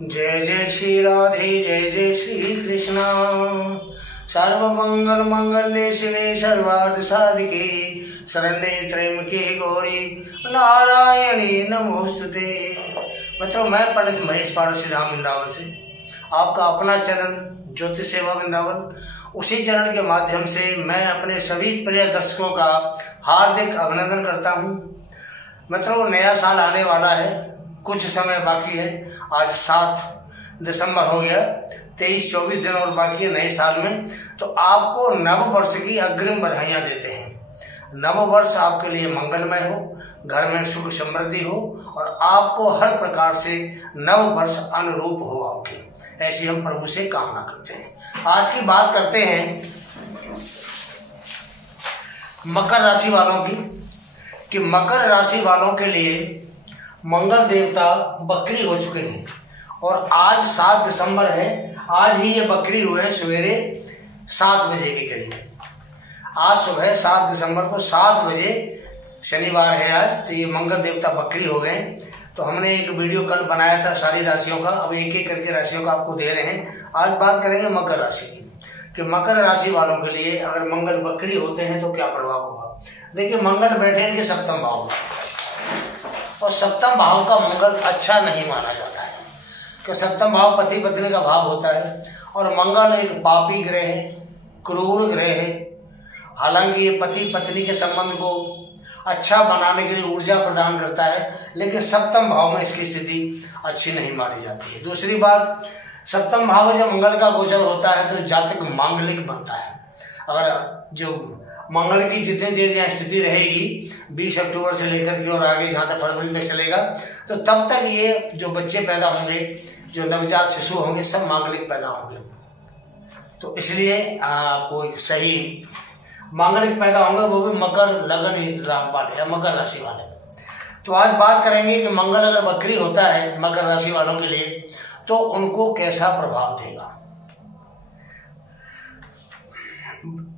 जय जय श्री राधे जय जय श्री कृष्णा। सर्वमंगल मंगल्ये शिवे सर्वार्थ साधिके शरण्ये त्र्यंबके गौरी नारायणी नमोस्तुते। मित्रों, मैं पंडित महेश पाड़ोसी राम वृंदावन से आपका अपना चैनल ज्योति सेवा वृंदावन, उसी चैनल के माध्यम से मैं अपने सभी प्रिय दर्शकों का हार्दिक अभिनंदन करता हूं। मित्रों, नया साल आने वाला है, कुछ समय बाकी है। आज 7 दिसंबर हो गया, 23-24 दिन और बाकी है नए साल में। तो आपको नव वर्ष की अग्रिम बधाइयां देते हैं। नव वर्ष आपके लिए मंगलमय हो, घर में सुख समृद्धि हो और आपको हर प्रकार से नव वर्ष अनुरूप हो आपके, ऐसी हम प्रभु से कामना करते हैं। आज की बात करते हैं मकर राशि वालों की, कि मकर राशि वालों के लिए मंगल देवता बकरी हो चुके हैं और आज 7 दिसंबर है। आज ही ये बकरी हुए हैं सवेरे 7 बजे के करीब। आज सुबह 7 दिसंबर को 7 बजे, शनिवार है आज, तो ये मंगल देवता बकरी हो गए। तो हमने एक वीडियो कल बनाया था सारी राशियों का, अब एक एक करके राशियों का आपको दे रहे हैं। आज बात करेंगे मकर राशि की, कि मकर राशि वालों के लिए अगर मंगल बकरी होते हैं तो क्या प्रभाव होगा। देखिए, मंगल बैठे इनके सप्तम भाव में, और सप्तम भाव का मंगल अच्छा नहीं माना जाता है, कि सप्तम भाव पति पत्नी का भाव होता है और मंगल एक पापी ग्रह है, क्रूर ग्रह है। हालांकि ये पति पत्नी के संबंध को अच्छा बनाने के लिए ऊर्जा प्रदान करता है, लेकिन सप्तम भाव में इसकी स्थिति अच्छी नहीं मानी जाती है। दूसरी बात, सप्तम भाव में जब मंगल का गोचर होता है तो जातक मांगलिक बनता है। अगर जो मंगल की जितनी देर यहाँ स्थिति रहेगी 20 अक्टूबर से लेकर के और आगे जहाँ तक फरवरी तक चलेगा, तो तब तक ये जो बच्चे पैदा होंगे, जो नवजात शिशु होंगे, सब मांगलिक पैदा होंगे। तो इसलिए आपको एक सही मांगलिक पैदा होंगे, वो भी मकर लगन वाले या मकर राशि वाले। तो आज बात करेंगे कि मंगल अगर बकरी होता है मकर राशि वालों के लिए तो उनको कैसा प्रभाव देगा।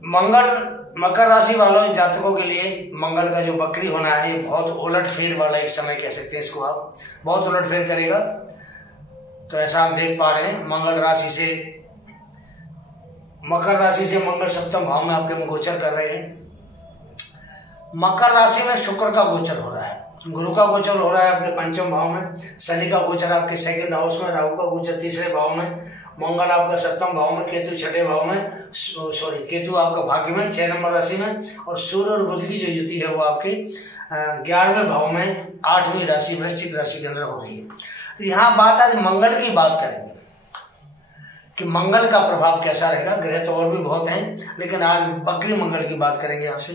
मंगल मकर राशि वालों जातकों के लिए मंगल का जो बकरी होना है, बहुत उलटफेर वाला एक समय कह सकते हैं इसको, आप बहुत उलटफेर करेगा। तो ऐसा हम देख पा रहे हैं, मंगल राशि से मकर राशि से मंगल सप्तम भाव में आपके गोचर कर रहे हैं। मकर राशि में शुक्र का गोचर हो रहा है, गुरु का गोचर हो रहा है आपके पंचम भाव में, शनि का गोचर आपके सेकंड हाउस में, राहु का गोचर तीसरे भाव में, मंगल आपका सप्तम भाव में, केतु छठे भाव में, केतु आपका भाग्य में 6 नंबर राशि में, और सूर्य और बुध की जो युति है वो आपके 11वें भाव में 8वीं राशि वृश्चिक राशि के अंदर हो रही है। तो यहाँ बात आज मंगल की बात करेंगे कि मंगल का प्रभाव कैसा रहेगा। ग्रह तो और भी बहुत हैं, लेकिन आज बकरी मंगल की बात करेंगे आपसे।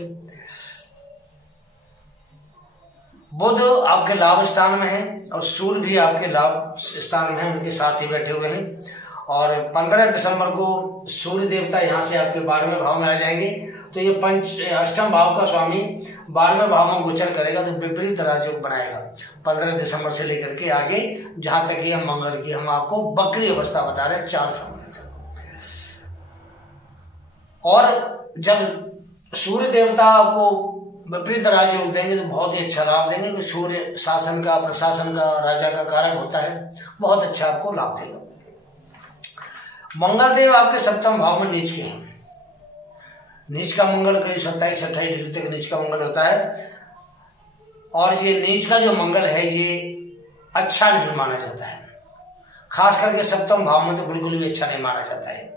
बुध आपके लाभ स्थान में है और सूर्य भी आपके लाभ स्थान में है, उनके साथ ही बैठे हुए हैं। और 15 दिसंबर को सूर्य देवता यहाँ से आपके 12वें भाव में आ जाएंगे। तो ये अष्टम भाव का स्वामी 12वें भाव में गोचर करेगा, तो विपरीत राजयोग बनाएगा 15 दिसंबर से लेकर के आगे, जहां तक ये मंगल की हम आपको बकरी अवस्था बता रहे हैं 4 फरवरी तक। और जब सूर्य देवता आपको विपरीत राजयोग देंगे तो बहुत ही अच्छा लाभ देंगे, कि सूर्य शासन का, प्रशासन का, राजा का कारक होता है, बहुत अच्छा आपको लाभ देगा। मंगल देव आपके सप्तम भाव में नीच के हैं। नीच का मंगल करीब 27-28 डिग्री तक नीच का मंगल होता है, और ये नीच का जो मंगल है ये अच्छा नहीं माना जाता है। खास करके सप्तम भाव में तो बिल्कुल भी अच्छा नहीं माना जाता है,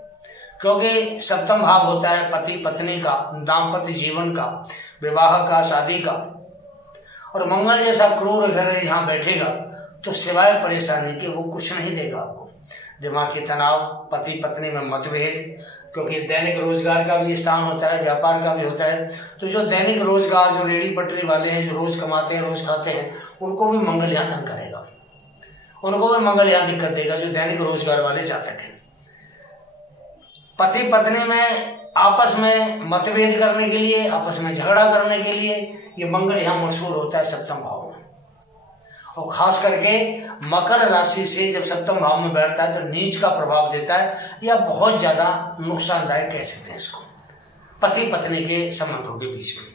क्योंकि सप्तम भाव होता है पति पत्नी का, दाम्पत्य जीवन का, विवाह का, शादी का। और मंगल जैसा क्रूर ग्रह यहाँ बैठेगा तो सिवाय परेशानी के वो कुछ नहीं देगा आपको। दिमागी तनाव, पति पत्नी में मतभेद, क्योंकि दैनिक रोजगार का भी स्थान होता है, व्यापार का भी होता है। तो जो दैनिक रोजगार, जो रेडी पटरी वाले हैं, जो रोज कमाते हैं, रोज खाते हैं, उनको भी मंगल यहाँ तंग करेगा, उनको भी मंगल यहाँ दिक्कत देगा, जो दैनिक रोजगार वाले जातक हैं। पति पत्नी में आपस में मतभेद करने के लिए, आपस में झगड़ा करने के लिए ये मंगल यहाँ मशहूर होता है सप्तम भाव में। और खास करके मकर राशि से जब सप्तम भाव में बैठता है तो नीच का प्रभाव देता है, या बहुत ज्यादा नुकसानदायक कह सकते हैं इसको, पति पत्नी के संबंधों के बीच में।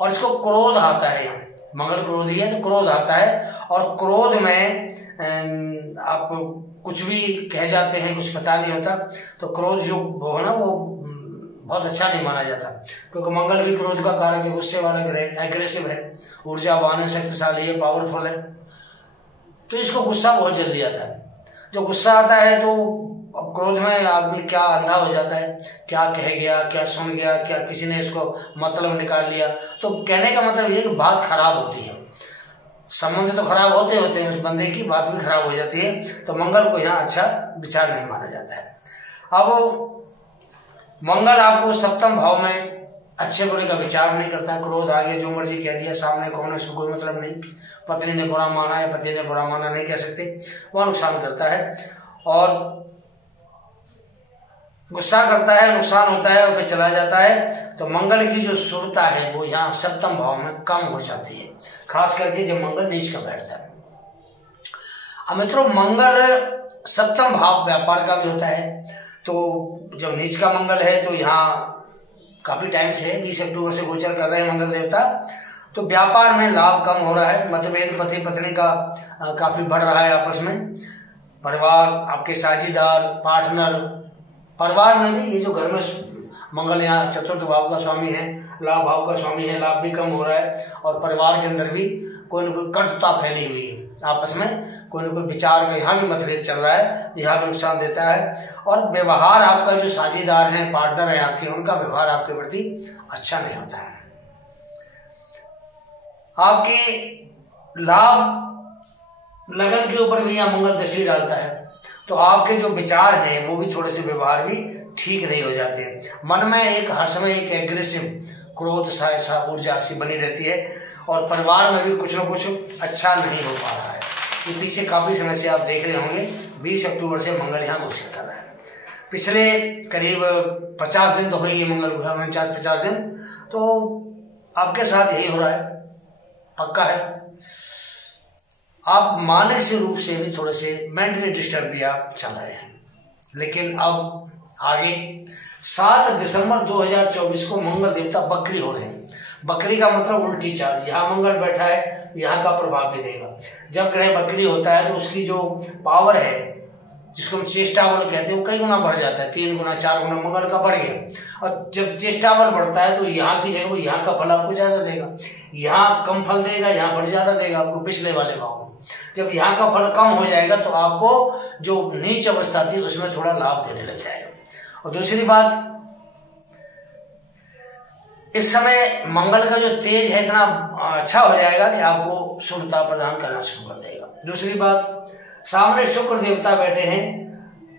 और इसको क्रोध आता है, मंगल क्रोधी है तो क्रोध आता है, और क्रोध में आप कुछ भी कह जाते हैं, कुछ पता नहीं होता। तो क्रोध जो है ना वो बहुत अच्छा नहीं माना जाता, क्योंकि मंगल भी क्रोध का कारक है, गुस्से वाला ग्रह, एग्रेसिव है, ऊर्जावान है, शक्तिशाली है, पावरफुल है। तो इसको गुस्सा बहुत जल्दी आता है। जब गुस्सा आता है तो अब क्रोध में आदमी क्या अंधा हो जाता है, क्या कह गया, क्या सुन गया, क्या किसी ने इसको मतलब निकाल लिया। तो कहने का मतलब ये कि बात खराब होती है, संबंध तो खराब होते होते हैं, उस बंदे की बात भी खराब हो जाती है। तो मंगल को यहाँ अच्छा विचार नहीं माना जाता है। अब मंगल आपको सप्तम भाव में अच्छे बुरे का विचार नहीं करता है। क्रोध आ गया, जो मर्जी कह दिया, सामने कौन है उसको कोई मतलब नहीं। पत्नी ने बुरा माना या पति ने बुरा माना नहीं कह सकते, वह नुकसान करता है। और गुस्सा करता है, नुकसान होता है और फिर चला जाता है। तो मंगल की जो शुभता है वो यहाँ सप्तम भाव में कम हो जाती है, खास करके जब मंगल नीच का बैठता है। अब मित्रों, मंगल सप्तम भाव व्यापार का भी होता है। तो जब नीच का मंगल है तो यहाँ काफी टाइम से 20 अक्टूबर से गोचर कर रहे हैं मंगल देवता, तो व्यापार में लाभ कम हो रहा है। मतभेद पति पत्नी का काफी बढ़ रहा है आपस में। परिवार, आपके साझीदार, पार्टनर, परिवार में भी ये जो घर में मंगल यहाँ चतुर्थ भाव का स्वामी है, लाभ भाव का स्वामी है, लाभ भी कम हो रहा है। और परिवार के अंदर भी कोई न कोई कटुता फैली हुई है, आपस में कोई न कोई विचार का यहाँ भी मतभेद चल रहा है, यहाँ भी नुकसान देता है। और व्यवहार आपका जो साझीदार है, पार्टनर है आपके, उनका व्यवहार आपके प्रति अच्छा नहीं होता है। आपके लाभ लगन के ऊपर भी यहाँ मंगल दृष्टि डालता है, तो आपके जो विचार हैं वो भी थोड़े से व्यवहार भी ठीक नहीं हो जाते हैं। मन में एक हर समय एक एग्रेसिव क्रोध सा ऊर्जा सी बनी रहती है। और परिवार में भी कुछ न कुछ अच्छा नहीं हो पा रहा है। ये पीछे काफी समय से आप देख रहे होंगे, 20 अक्टूबर से मंगल यहाँ गोचर कर रहा है। पिछले करीब 50 दिन तो हो गए मंगल को, 49-50 दिन तो आपके साथ यही हो रहा है, पक्का है। आप मानसिक रूप से भी थोड़े से मेंटली डिस्टर्ब भी आप चल रहे हैं। लेकिन अब आगे 7 दिसंबर 2024 को मंगल देवता बकरी हो रहे हैं। बकरी का मतलब उल्टी चाल, यहाँ मंगल बैठा है, यहाँ का प्रभाव भी देगा। जब ग्रह बकरी होता है तो उसकी जो पावर है, जिसको हम चेष्टा बल कहते हैं, वो कई गुना बढ़ जाता है, 3 गुना 4 गुना मंगल का बढ़ गया। और जब चेष्टा बल बढ़ता है तो यहाँ की जगह यहाँ का फल आपको ज्यादा देगा, यहाँ कम फल देगा, यहाँ फल ज्यादा देगा आपको पिछले वाले भाव में। जब यहाँ का फल कम हो जाएगा तो आपको जो नीच अवस्था थी उसमें थोड़ा लाभ देने लग जाएगा। और दूसरी बात, इस समय मंगल का जो तेज है इतना अच्छा हो जाएगा कि आपको शुभता प्रदान करना शुरू कर देगा। दूसरी बात, सामने शुक्र देवता बैठे हैं,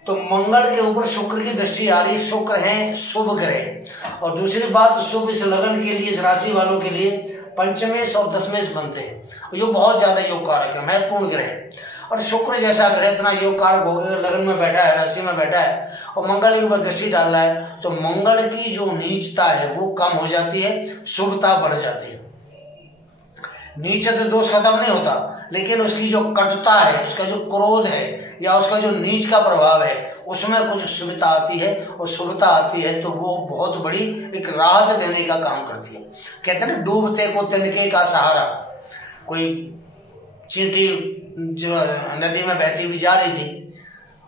तो मंगल के ऊपर शुक्र की दृष्टि आ रही। शुक्र है शुभ ग्रह। और दूसरी बात, शुभ इस लगन के लिए, इस राशि वालों के लिए पंचमेश और दशमेश बनते हैं। ये बहुत ज्यादा योग कारक है, महत्वपूर्ण ग्रह। और शुक्र जैसा ग्रह इतना योग कारक हो गया, लगन में बैठा है, राशि में बैठा है और मंगल के ऊपर दृष्टि डाल रहा है, तो मंगल की जो नीचता है वो कम हो जाती है, शुभता बढ़ जाती है। नीचता दोष खत्म नहीं होता, लेकिन उसकी जो कटुता है, उसका जो क्रोध है या उसका जो नीच का प्रभाव है, उसमें कुछ शुभता आती है। और शुभता आती है तो वो बहुत बड़ी एक राहत देने का काम करती है। कहते हैं ना, डूबते को तिनके का सहारा। कोई चींटी जो नदी में बहती हुई जा रही थी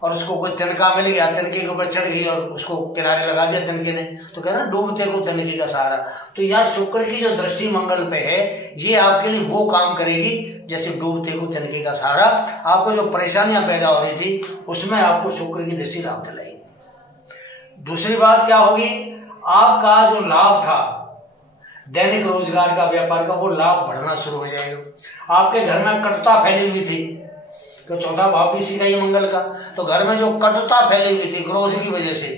और उसको कोई तिनका मिल गया, तिनके के ऊपर चढ़ गई और उसको किनारे लगा दिया तिनके ने, तो कहते हैं डूबते को तिनके का सहारा। तो यार शुक्र की जो दृष्टि मंगल पे है, ये आपके लिए वो काम करेगी जैसे डूबते को तिनके का सहारा। आपको जो परेशानियां पैदा हो रही थी उसमें आपको शुक्र की दृष्टि लाभ दिलाएगी। दूसरी बात क्या होगी, आपका जो लाभ था दैनिक रोजगार का, व्यापार का, वो लाभ बढ़ना शुरू हो जाएगा। आपके घर में कटुता फैली हुई थी, तो चौथा भाव भी इसी का ही मंगल का, तो घर में जो कटुता फैली हुई थी क्रोध की वजह से,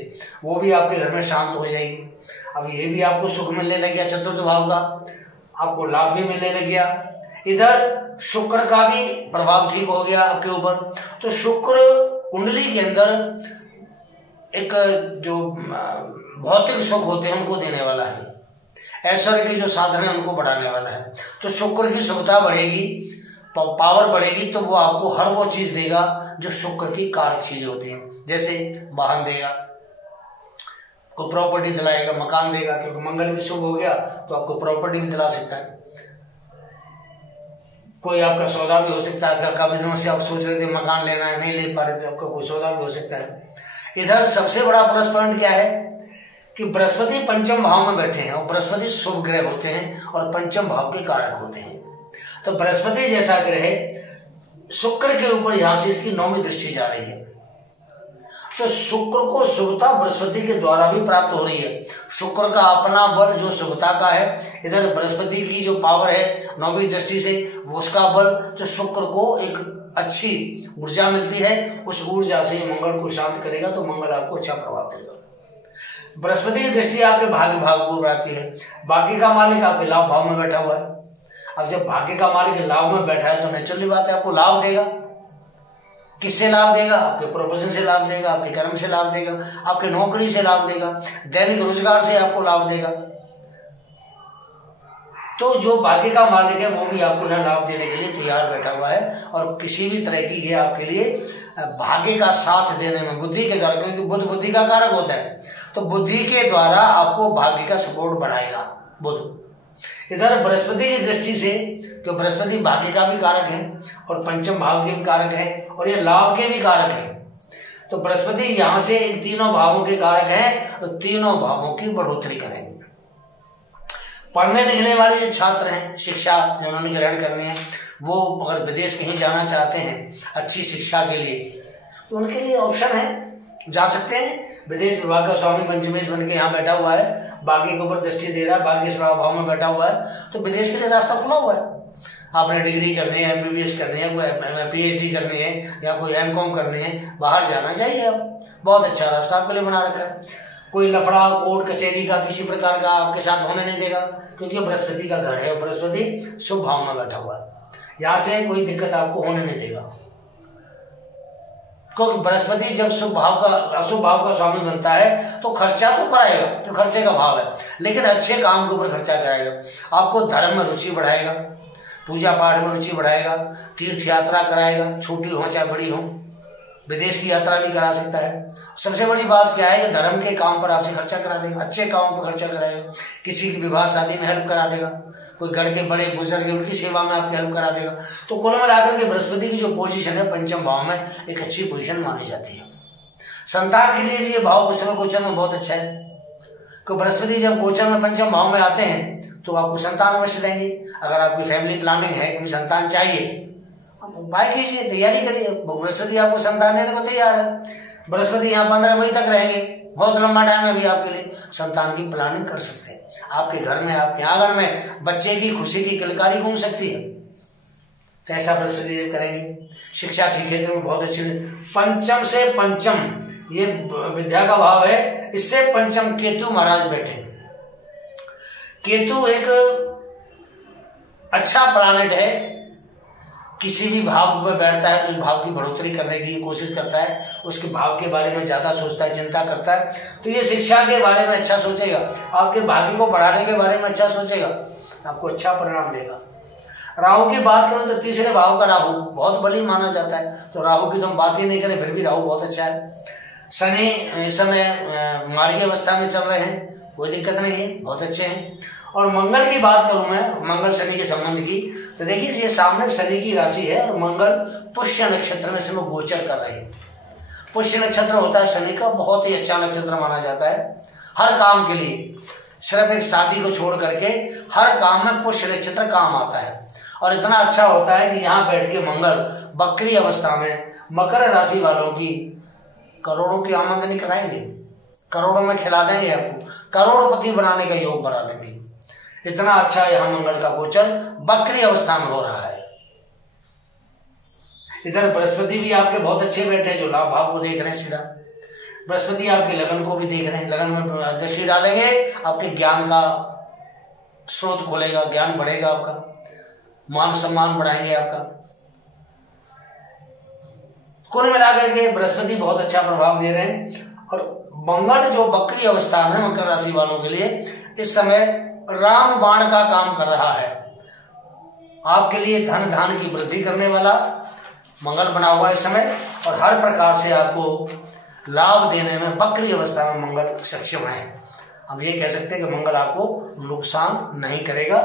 वो भी आपके घर में शांत हो जाएगी। अब ये भी आपको सुख मिलने लग गया, चतुर्थ भाव का आपको लाभ भी मिलने लग गया। इधर शुक्र का भी प्रभाव ठीक हो गया आपके ऊपर। तो शुक्र कुंडली के अंदर एक जो भौतिक सुख होते हैं उनको देने वाला है, ऐश्वर्य की जो साधन है उनको बढ़ाने वाला है। तो शुक्र की शुभता बढ़ेगी, पावर बढ़ेगी, तो वो आपको हर वो चीज देगा जो शुक्र की कारक चीजें होती हैं। जैसे वाहन देगा, को प्रॉपर्टी दिलाएगा, मकान देगा, क्योंकि मंगल भी शुभ हो गया तो आपको प्रॉपर्टी भी दिला सकता है। कोई आपका सौदा भी हो सकता है, काफी दिनों से आप सोच रहे थे मकान लेना है, नहीं ले पा रहे थे, आपका कोई सौदा भी हो सकता है। इधर सबसे बड़ा प्लस पॉइंट क्या है कि बृहस्पति पंचम भाव में बैठे हैं और बृहस्पति शुभ ग्रह होते हैं और पंचम भाव के कारक होते हैं। तो बृहस्पति जैसा ग्रह शुक्र के ऊपर यहां से इसकी 9वीं दृष्टि जा रही है, तो शुक्र को शुभता बृहस्पति के द्वारा भी प्राप्त हो रही है। शुक्र का अपना बल जो शुभता का है, इधर बृहस्पति की जो पावर है 9वीं दृष्टि से, वो उसका बल जो शुक्र को एक अच्छी ऊर्जा मिलती है, उस ऊर्जा से मंगल को शांत करेगा, तो मंगल आपको अच्छा प्रभाव देगा। बृहस्पति की दृष्टि आपके भाग्य भाव को उड़ाती है। भाग्य का मालिक आपके लाभ भाव में बैठा हुआ है। अब जब भाग्य का मालिक लाभ में बैठा है तो नेचुरली बात है आपको लाभ देगा। किससे लाभ देगा? आपके प्रोफेशन से लाभ देगा, आपके कर्म से लाभ देगा, आपके नौकरी से लाभ देगा, दैनिक रोजगार से आपको लाभ देगा। तो जो भाग्य का मालिक है वो भी आपको यहाँ लाभ देने के लिए तैयार बैठा हुआ है, और किसी भी तरह की ये आपके लिए भाग्य का साथ देने में बुद्धि के द्वारा, क्योंकि बुद्ध बुद्धि का कारक होता है, तो बुद्धि के द्वारा आपको भाग्य का सपोर्ट बढ़ाएगा बुध। इधर बृहस्पति की दृष्टि से, क्योंकि बृहस्पति भाग्य का भी कारक है और पंचम भाव के भी कारक है और ये लाभ के भी कारक है, तो बृहस्पति यहां से इन तीनों भावों के कारक हैं, तो तीनों भावों की बढ़ोतरी करेंगे। पढ़ने निकलने वाले जो छात्र हैं, शिक्षा जिन्होंने ग्रहण करनी है, वो अगर विदेश कहीं जाना चाहते हैं अच्छी शिक्षा के लिए, तो उनके लिए ऑप्शन है, जा सकते हैं। विदेश विभाग का स्वामी पंचमेश बन के यहाँ बैठा हुआ है, भाग्य के ऊपर दृष्टि दे रहा है, भाग्य श्राव भाव में बैठा हुआ है, तो विदेश के लिए रास्ता खुला हुआ है। आपने डिग्री करनी है, MBBS करनी है, कोई PhD करनी है या कोई MCOM करनी है, बाहर जाना चाहिए। अब बहुत अच्छा रास्ता आपके लिए बना रखा है। कोई लफड़ा कोर्ट कचहरी का किसी प्रकार का आपके साथ होने नहीं देगा, क्योंकि बृहस्पति का घर है, बृहस्पति शुभ भाव में बैठा हुआ है, यहाँ से कोई दिक्कत आपको होने नहीं देगा। क्योंकि बृहस्पति जब शुभ भाव का अशुभ भाव का स्वामी बनता है तो खर्चा तो कराएगा, तो खर्चे का भाव है, लेकिन अच्छे काम के ऊपर खर्चा कराएगा। आपको धर्म में रुचि बढ़ाएगा, पूजा पाठ में रुचि बढ़ाएगा, तीर्थ यात्रा कराएगा, छोटी हो चाहे बड़ी हो, विदेश की यात्रा भी करा सकता है। सबसे बड़ी बात क्या है कि धर्म के काम पर आपसे खर्चा करा देगा, अच्छे काम पर खर्चा कराएगा, किसी की विवाह शादी में हेल्प करा देगा, कोई घर के बड़े बुजुर्ग हैं उनकी सेवा में आपकी हेल्प करा देगा। तो कुल मिलाकर के बृहस्पति की जो पोजीशन है पंचम भाव में एक अच्छी पोजीशन मानी जाती है। संतान के लिए भी ये भाव उस समय गोचर में बहुत अच्छा है, क्योंकि बृहस्पति जब गोचर में पंचम भाव में आते हैं तो आपको संतान अवश्य देंगे। अगर आपकी फैमिली प्लानिंग है कि मुझे संतान चाहिए, उपाय कीजिए, तैयारी करिए, बृहस्पति आपको संतान देने को तैयार है। बृहस्पति यहाँ 15 मई तक रहेंगे, बहुत लंबा टाइम है अभी आपके लिए, संतान की प्लानिंग कर सकते हैं। आपके घर में, आपके आंगन में बच्चे की खुशी की किलकारी गूंज सकती है, तो ऐसा बृहस्पति देव करेंगे। शिक्षा के क्षेत्र में बहुत अच्छे, पंचम से पंचम ये विद्या का भाव है, इससे पंचम केतु महाराज बैठे। केतु एक अच्छा प्लैनेट है, किसी भी भाव पर बैठता है तो भाव की बढ़ोतरी करने की कोशिश करता है, उसके भाव के बारे में ज्यादा सोचता है, चिंता करता है, तो ये शिक्षा के बारे में अच्छा सोचेगा, आपके भाग्य को बढ़ाने के बारे में अच्छा सोचेगा, आपको अच्छा परिणाम देगा। राहु की बात करूं तो तीसरे भाव का राहु बहुत बली माना जाता है, तो राहु की तो हम बात ही नहीं करें, फिर भी राहु बहुत अच्छा है। शनि इस समय मार्गी अवस्था में चल रहे हैं, कोई दिक्कत नहीं है, बहुत अच्छे हैं। और मंगल की बात करूं मैं, मंगल शनि के संबंध की, तो देखिए ये सामने शनि की राशि है और मंगल पुष्य नक्षत्र में इसमें गोचर कर रहे हैं। पुष्य नक्षत्र होता है शनि का बहुत ही अच्छा नक्षत्र माना जाता है हर काम के लिए, सिर्फ एक शादी को छोड़ करके हर काम में पुष्य नक्षत्र काम आता है। और इतना अच्छा होता है कि यहाँ बैठ के मंगल बकरी अवस्था में मकर राशि वालों की करोड़ों की आमदनी कराएंगे, करोड़ों में खिला देंगे, आपको करोड़पति बनाने का योग बना देंगे। इतना अच्छा यहाँ मंगल का गोचर बकरी अवस्था में हो रहा है। इधर बृहस्पति भी आपके बहुत अच्छे बैठे हैं, जो लाभ भाव को देख रहे हैं सीधा। बृहस्पति आपके लगन को भी देख रहे हैं, लगन में दृष्टि डालेंगे, आपके ज्ञान का स्रोत खोलेगा, ज्ञान बढ़ेगा, आपका मान सम्मान बढ़ाएंगे आपका। कुल मिलाकर के बृहस्पति बहुत अच्छा प्रभाव दे रहे हैं। और मंगल जो बकरी अवस्था में मकर राशि वालों के लिए इस समय राम बाण का काम कर रहा है, आपके लिए धन धान की वृद्धि करने वाला मंगल बना हुआ है इस समय, और हर प्रकार से आपको लाभ देने में बकरी अवस्था में मंगल सक्षम है। हम ये कह सकते हैं कि मंगल आपको नुकसान नहीं करेगा।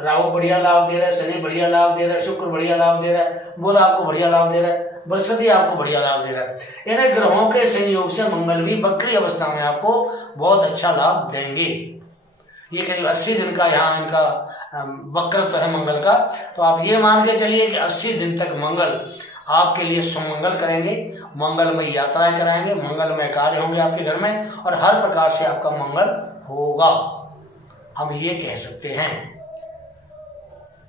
राहु बढ़िया लाभ दे रहा है, शनि बढ़िया लाभ दे रहा है, शुक्र बढ़िया लाभ दे रहा है, बुध आपको बढ़िया लाभ दे रहा है, बृहस्पति आपको बढ़िया लाभ दे रहा है। इन ग्रहों के संयोग से मंगल भी वक्री अवस्था में आपको बहुत अच्छा लाभ देंगे। ये करीब 80 दिन का यहाँ इनका वक्रत्व है मंगल का। तो आप ये मान के चलिए कि 80 दिन तक मंगल आपके लिए सुमंगल करेंगे, मंगलमय यात्राएं कराएंगे, मंगलमय कार्य होंगे आपके घर में और हर प्रकार से आपका मंगल होगा, हम ये कह सकते हैं।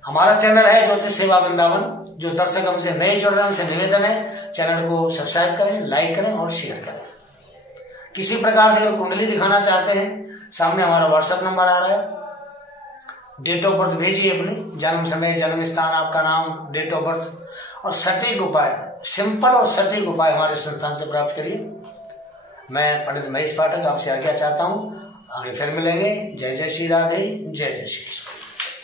हमारा चैनल है ज्योतिष सेवा वृंदावन। जो दर्शक हमसे नए जुड़ रहे हैं उनसे निवेदन है चैनल को सब्सक्राइब करें, लाइक करें और शेयर करें। किसी प्रकार से अगर कुंडली दिखाना चाहते हैं, सामने हमारा व्हाट्सएप नंबर आ रहा है, डेट ऑफ बर्थ भेजिए अपनी, जन्म समय, जन्म स्थान, आपका नाम, डेट ऑफ बर्थ और सटीक उपाय, सिंपल और सटीक उपाय हमारे संस्थान से प्राप्त करिए। मैं पंडित महेश पाठक आपसे आज्ञा चाहता हूँ, आगे फिर मिलेंगे। जय जय श्री राधे, जय जय श्री कृष्ण।